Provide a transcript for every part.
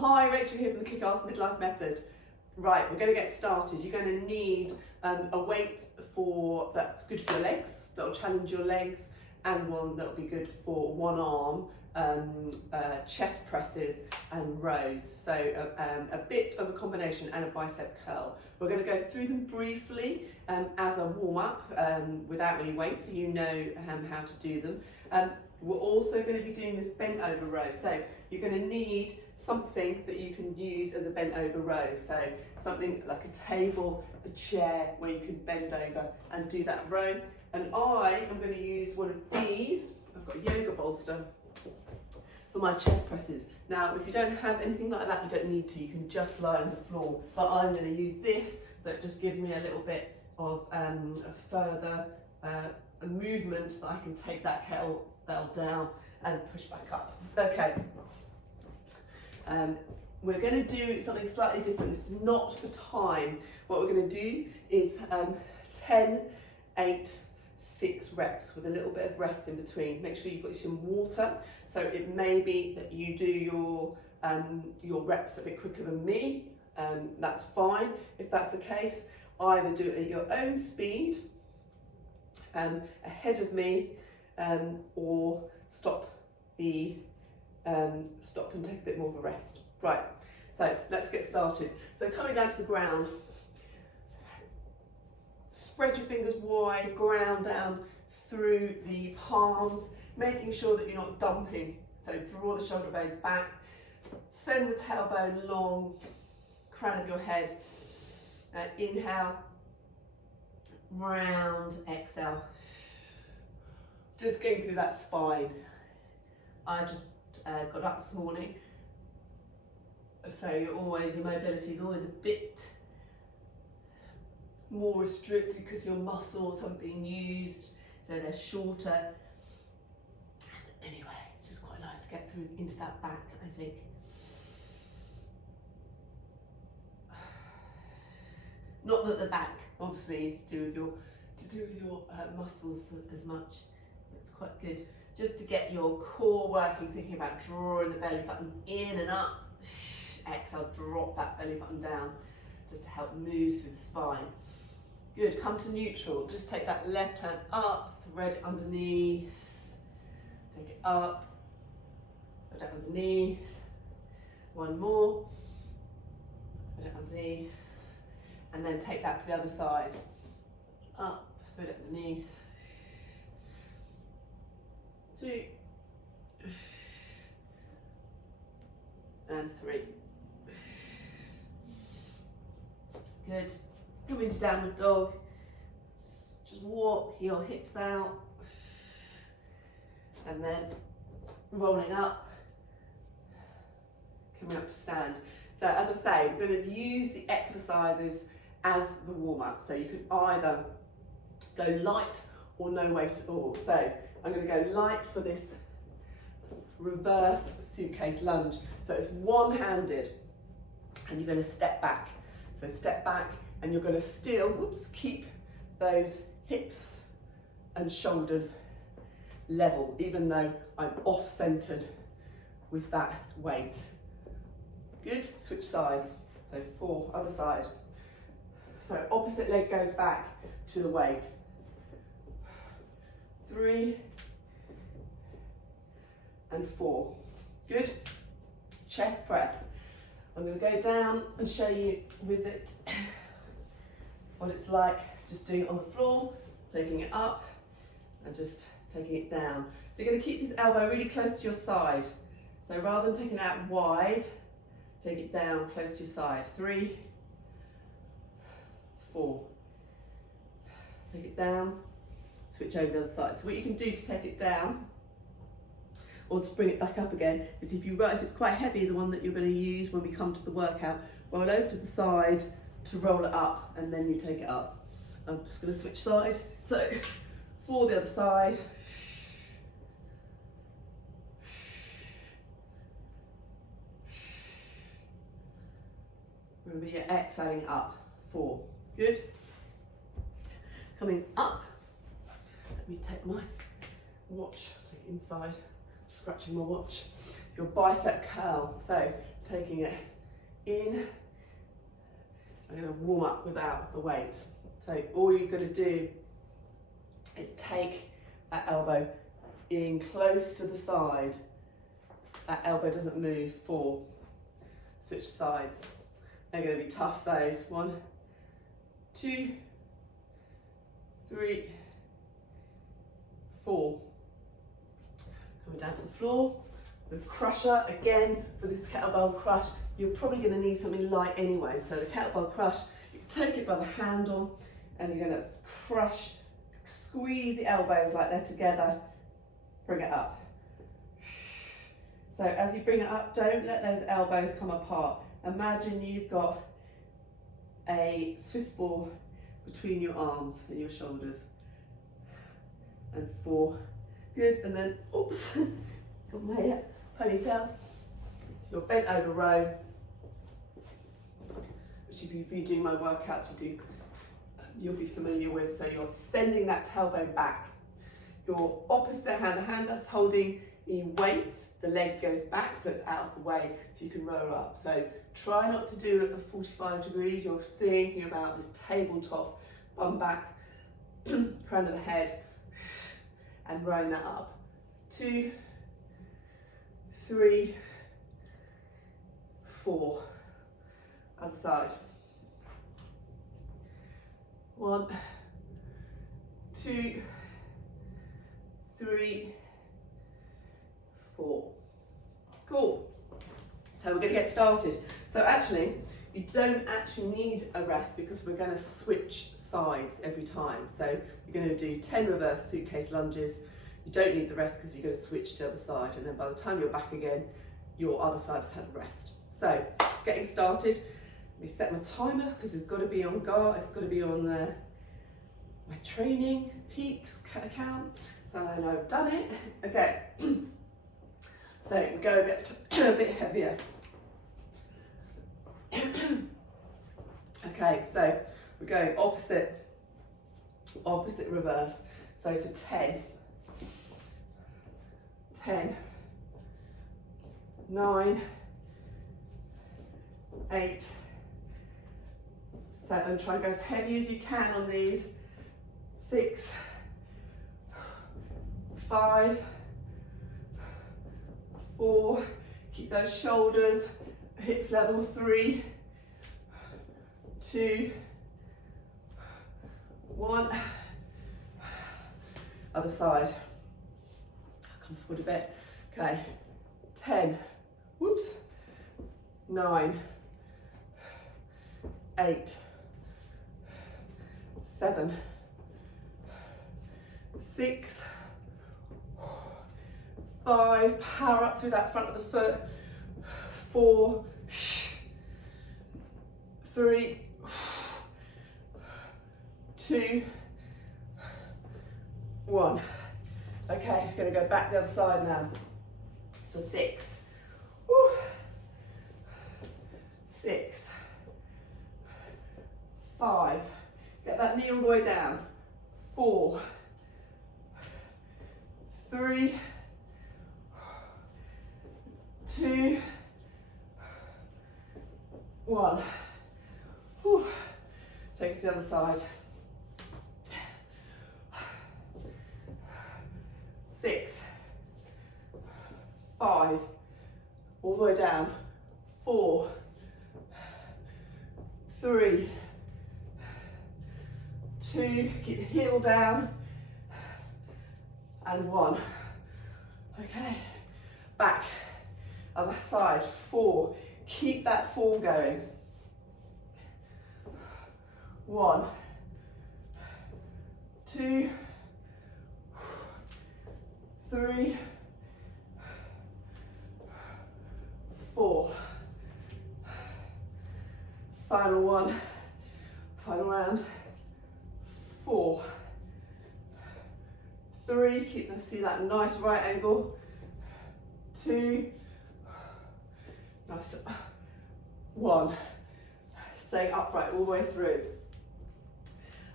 Hi, Rachel here from the Kickass Midlife Method. Right, we're going to get started. You're going to need a weight that's good for your legs, that'll challenge your legs, and one that'll be good for one arm, chest presses and rows. So a bit of a combination and a bicep curl. We're going to go through them briefly as a warm-up without any weight, so you know how to do them. We're also going to be doing this bent over row. So you're going to need something that you can use as a bent over row. So something like a table, a chair where you can bend over and do that row. And I am going to use one of these. I've got a yoga bolster for my chest presses. Now, if you don't have anything like that, you don't need to. You can just lie on the floor. But I'm going to use this, so it just gives me a little bit of a further movement that I can take that kettlebell down and push back up. Okay. We're going to do something slightly different. This is not for time. What we're going to do is 10, 8, 6 reps with a little bit of rest in between. Make sure you've got some water. So it may be that you do your reps a bit quicker than me. That's fine. If that's the case, either do it at your own speed, ahead of me, or stop and take a bit more of a rest. Right, so let's get started. So coming down to the ground, spread your fingers wide, ground down through the palms, making sure that you're not dumping. So draw the shoulder blades back, send the tailbone long, crown of your head. Inhale, round, exhale. Just going through that spine. I just got up this morning, so your mobility is always a bit more restricted because your muscles haven't been used, so they're shorter. Anyway, it's just quite nice to get through into that back, I think. Not that the back obviously is to do with your muscles as much. It's quite good just to get your core working, thinking about drawing the belly button in and up. Exhale, drop that belly button down just to help move through the spine. Good, come to neutral. Just take that left hand up, thread it underneath, take it up, put it underneath. One more, put it underneath, and then take that to the other side. Up, thread it underneath. 2 and 3. Good. Come into downward dog. Just walk your hips out and then rolling up, coming up to stand. So as I say, we're going to use the exercises as the warm-up. So you can either go light or no weight at all. So I'm going to go light for this reverse suitcase lunge. So it's one-handed and you're going to step back. So step back and you're going to still, keep those hips and shoulders level, even though I'm off-centered with that weight. Good, switch sides. So 4, other side. So opposite leg goes back to the weight. 3 and 4. Good. Chest press. I'm going to go down and show you with it what it's like just doing it on the floor, taking it up and just taking it down. So you're going to keep this elbow really close to your side. So rather than taking it out wide, take it down close to your side. 3, 4. Take it down, switch over the other side. So what you can do to take it down or to bring it back up again is if it's quite heavy, the one that you're going to use when we come to the workout, roll over to the side to roll it up and then you take it up. I'm just going to switch sides. So for the other side. Remember you're exhaling up. 4. Good. Coming up. Let me take my watch, take it inside, scratching my watch. Your bicep curl. So taking it in. I'm going to warm up without the weight. So all you're going to do is take that elbow in close to the side. That elbow doesn't move. 4. Switch sides. They're going to be tough, those. 1, 2, 3, 4. Coming down to the floor. The crusher, again, for this kettlebell crush, you're probably going to need something light anyway. So the kettlebell crush, you take it by the handle and you're going to crush, squeeze the elbows like they're together, bring it up. So as you bring it up, don't let those elbows come apart. Imagine you've got a Swiss ball between your arms and your shoulders. And 4, good, and then, oops, got my ponytail. So you're bent over row, which if you've been doing my workouts, you'll be familiar with. So you're sending that tailbone back. Your opposite hand, the hand that's holding the weight, the leg goes back so it's out of the way so you can roll up. So try not to do it at 45 degrees. You're thinking about this tabletop, bum back, crown of the head, and rowing that up. 2, 3, 4. Other side. 1, 2, 3, 4. Cool. So we're going to get started. So actually, you don't actually need a rest because we're going to switch sides every time. So you're going to do 10 reverse suitcase lunges. You don't need the rest because you're going to switch to the other side, and then by the time you're back again, your other side has had a rest. So getting started. Let me set my timer because it's got to be on guard. It's got to be on my training peaks account. So I know I've done it. Okay. So we go a bit heavier. Okay, so we're going opposite reverse. So for 10, 9, 8, 7. Try and go as heavy as you can on these. 6, 5, 4. Keep those shoulders, hips level. 3, 2, 1. Other side. I'll come forward a bit. Okay. 10. Whoops. 9. 8. 7. 6. 5. Power up through that front of the foot. 4. 3. 2. 1. Okay, going to go back the other side now for 6. Woo. 6. 5. Get that knee all the way down. 4. 3. 2. 1. Whew. Take it to the other side. 6. 5. All the way down. 4. 3. 2. Keep the heel down. And 1. Okay. Back. Other side. 4. Keep that form going. 1. 2. 3. 4. Final one. Final round. 4. 3. Keep, see that nice right angle. 2. Nice. 1. Stay upright all the way through.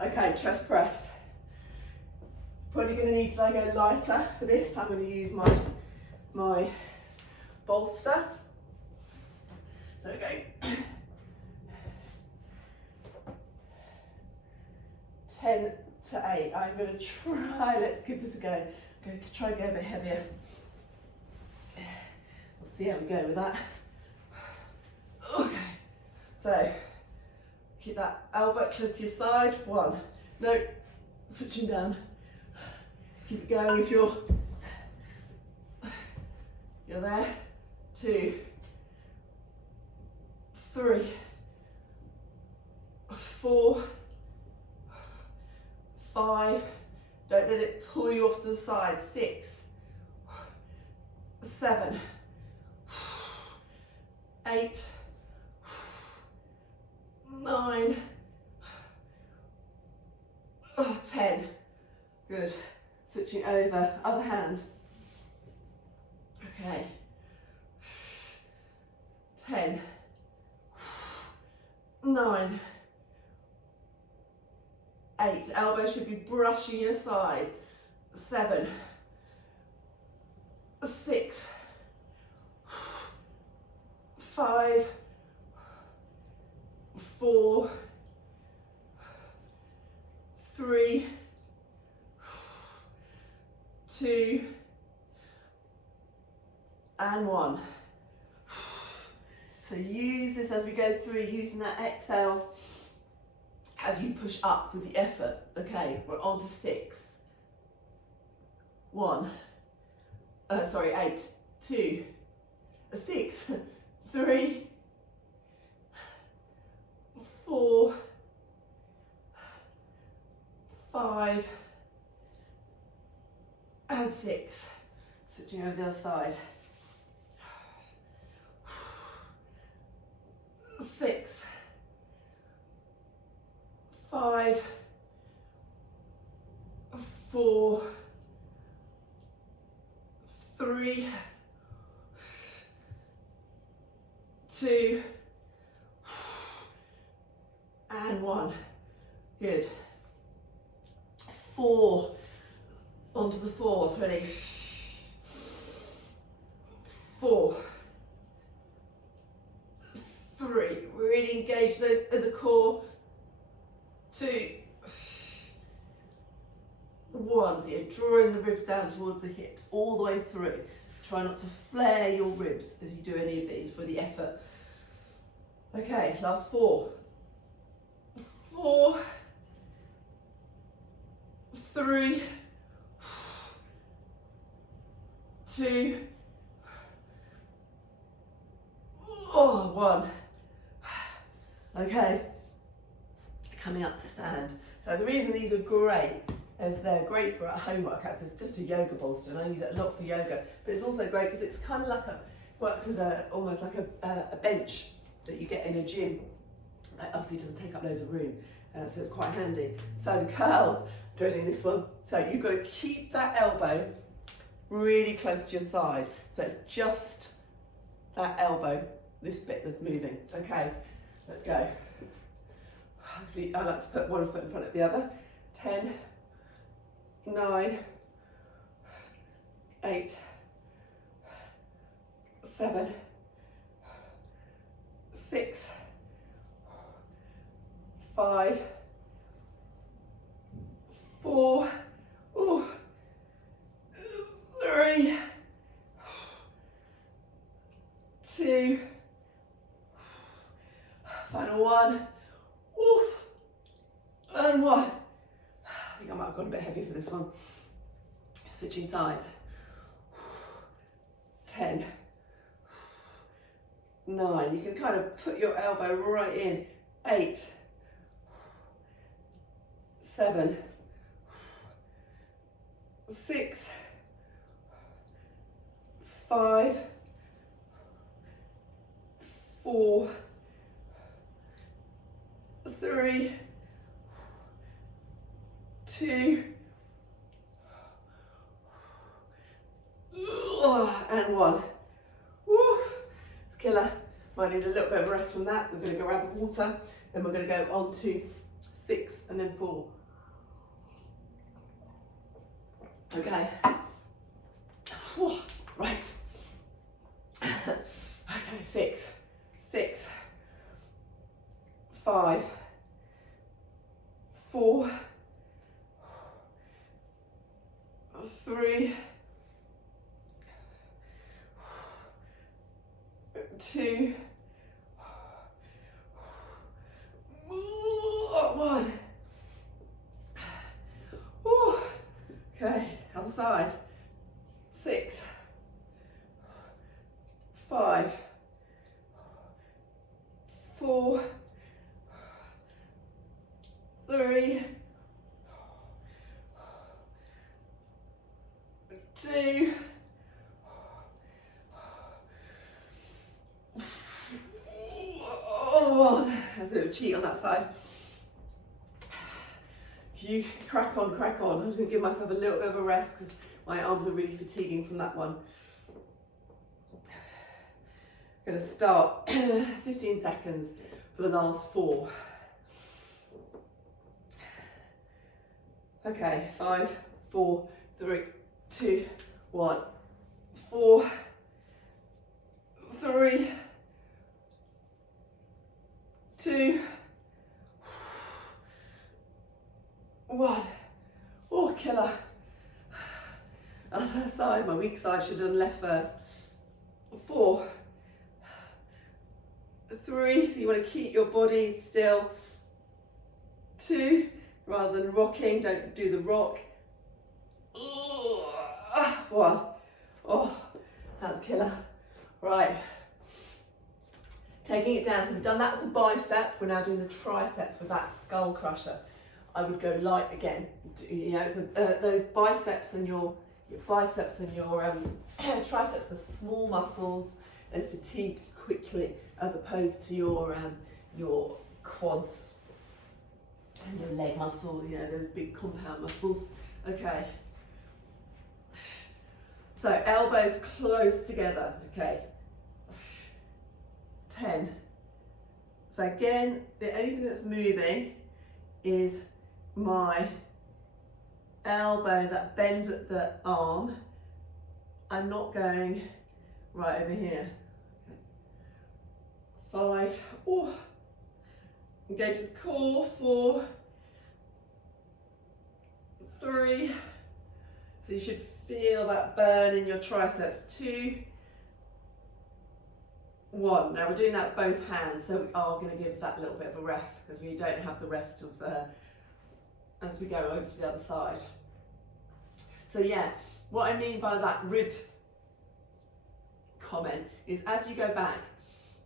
Okay, chest press. Probably going to need to go lighter for this. I'm going to use my bolster. 10 to 8. I'm going to try, let's give this a go. I'm going to try and go a bit heavier. We'll see how we go with that. Okay, so keep that elbow close to your side. 1, no, switching down. Keep it going if you're there. 2, 3, 4, 5, don't let it pull you off to the side. 6, 7, 8, 9, 10. Good. Switching over, other hand. Okay. 10, 9, 8. Elbow should be brushing your side. 7, 6, 5, 4, 3, 2, and 1. So use this as we go through, using that exhale as you push up with the effort. Okay, we're on to 6. 8, 2, 6, 3, 4, 5, and 6. Switching over the other side. 6, 5, 4, 3, 2, and 1. Good. 4, onto the 4s, ready. 4, 3, really engage those at the core. 2, 1, so you're drawing the ribs down towards the hips all the way through. Try not to flare your ribs as you do any of these for the effort. Okay, last 4. 4, 3, 2, 1. Okay, coming up to stand. So the reason these are great is they're great for at-home workouts. It's just a yoga bolster, and I use it a lot for yoga. But it's also great because it's kind of like works as almost like a bench that you get in a gym. It obviously doesn't take up loads of room, so it's quite handy. So the curls, dreading this one. So you've got to keep that elbow really close to your side. So it's just that elbow, this bit that's moving. Okay, let's go. I like to put one foot in front of the other. 10, 9, 8, 7, 6, 5, 4, 3, 2, final 1, and 1. I think I might have gone a bit heavy for this one. Switching sides. 10, 9. You can kind of put your elbow right in. 8, 7, 6, 5, 4, 3, 2, and 1. Woo, it's killer. Might need a little bit of rest from that. We're going to go grab water, then we're going to go on to 6 and then 4. Okay. Whew. Right. Okay, 6, 5, 4, 3, 2, 1. Ooh. Okay, other side. 6, 5, 4, 3, 2, 1. That's a bit of a cheat on that side. You crack on, crack on. I'm just going to give myself a little bit of a rest because my arms are really fatiguing from that one. I'm going to start 15 seconds for the last 4. Okay, 5, 4, 3, 2, 1. 4, 3, 2, 1. Oh, killer. Other side, my weak side should have done left first. 4, 3, so you want to keep your body still. 2, rather than rocking, don't do the rock. 1. Oh, that's killer. Right. Taking it down, so we've done that with the bicep, we're now doing the triceps with that skull crusher. I would go light again. You know, those biceps and your triceps are small muscles. They fatigue quickly, as opposed to your quads and your leg muscle. You know, those big compound muscles. Okay. So elbows close together. Okay. 10. So again, the only thing that's moving is my elbows that bend at the arm. I'm not going right over here. 5. Oh. Engage the core. 4, 3. So you should feel that burn in your triceps. 2, 1. Now we're doing that with both hands, so we are going to give that little bit of a rest because we don't have the rest of as we go over to the other side. So yeah, what I mean by that rib comment is as you go back,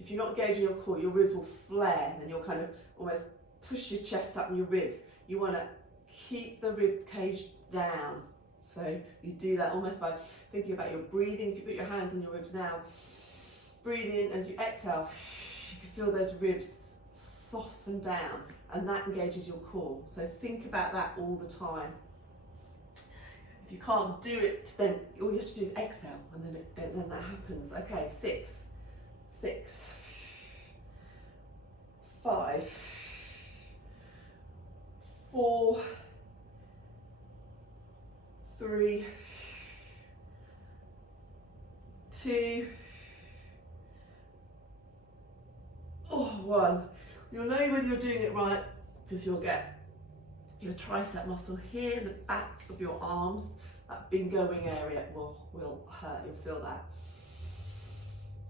if you're not engaging your core, your ribs will flare and you'll kind of almost push your chest up in your ribs. You want to keep the rib cage down. So you do that almost by thinking about your breathing. If you put your hands on your ribs now, breathe in as you exhale, you can feel those ribs soften down and that engages your core. So think about that all the time. If you can't do it, then all you have to do is exhale and then that happens. Okay, 6, 6, 5, 4, 3, 2, 1. You'll know whether you're doing it right because you'll get your tricep muscle here in the back of your arms. That bingo wing area will hurt. You'll feel that.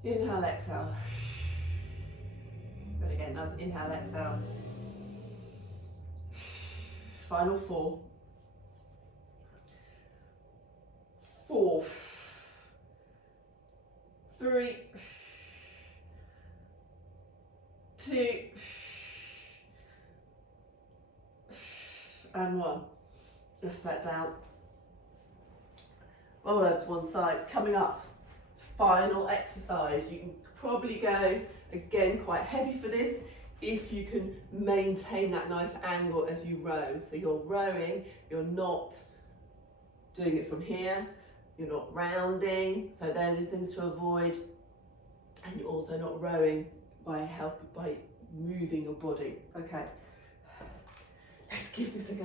Inhale, exhale. Good again. Nice inhale, exhale. Final 4. 4, 3, 2, and 1. Rest that down. Roll over to one side. Coming up, final exercise. You can probably go, again, quite heavy for this, if you can maintain that nice angle as you row. So you're rowing, you're not doing it from here, you're not rounding, so there are these things to avoid, and you're also not rowing by moving your body. Okay, let's give this a go.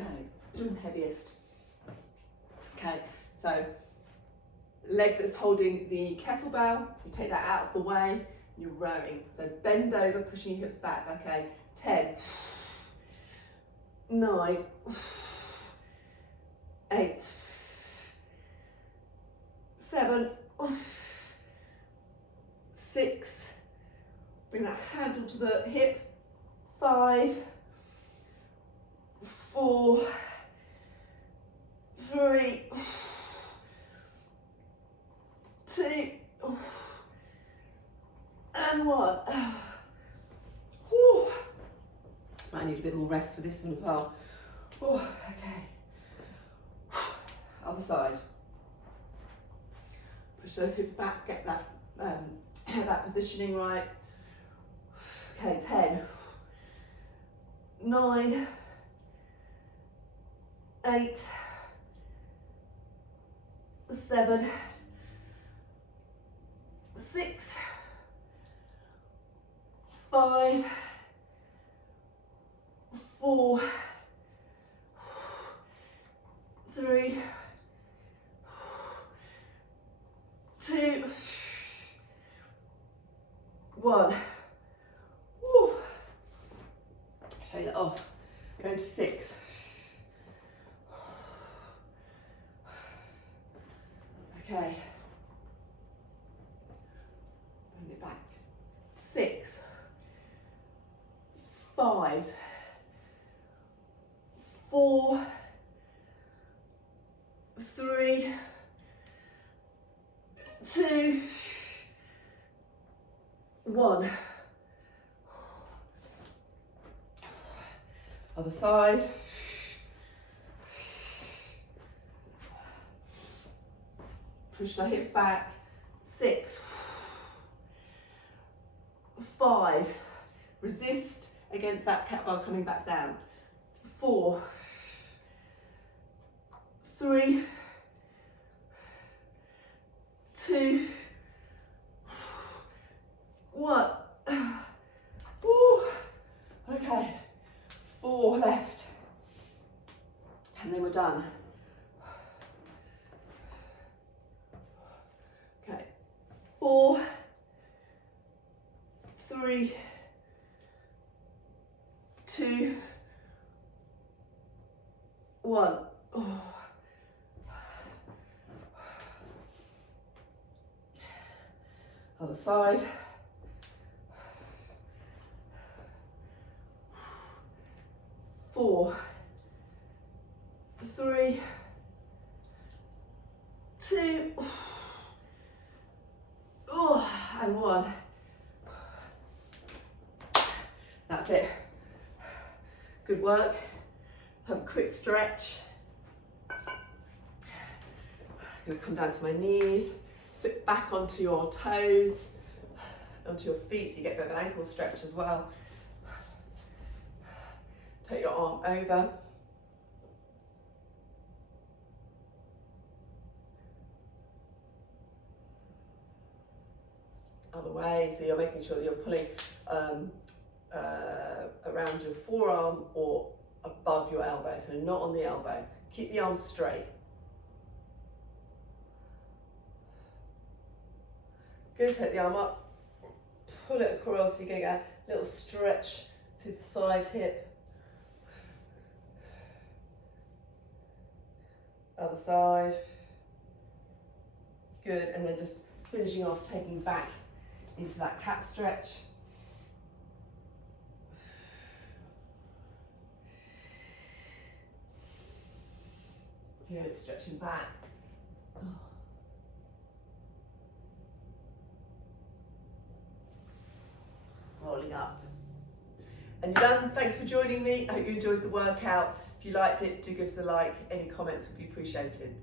Heaviest. Okay, so leg that's holding the kettlebell, you take that out of the way, you're rowing. So bend over, pushing your hips back. Okay, 10, 9, 8, 7, 6, bring that handle to the hip, 5, 4, 3, 2, and 1. Whew. Might need a bit more rest for this one as well. Oh, okay. Other side. Push those hips back, get that that positioning right. Okay, 10, 9, 8, 7, 6, 5, 4, 3, 2, 1. Woo. Take that off. Go to 6. Okay. Bring it back. 6, 5, 4, 3, 2, 1. Other side. Push the hips back. 6, 5. Resist against that kettlebell coming back down. 4, 3, 2, 1. Woo. Okay, 4 left, and then we're done. Okay, 4, 3, 2, 1. Oh. Other side. 4, 3, 2, and 1. That's it. Good work. Have a quick stretch. I'm going to come down to my knees, sit back onto your toes, onto your feet so you get a bit of an ankle stretch as well. Take your arm over. Other way, so you're making sure that you're pulling around your forearm or above your elbow, so not on the elbow. Keep the arms straight. Good, take the arm up, pull it across, so you're getting a little stretch through the side hip. Other side. Good, and then just finishing off, taking back into that cat stretch. Good, stretching back. Rolling up. And you're done. Thanks for joining me. I hope you enjoyed the workout. If you liked it, do give us a like. Any comments would be appreciated.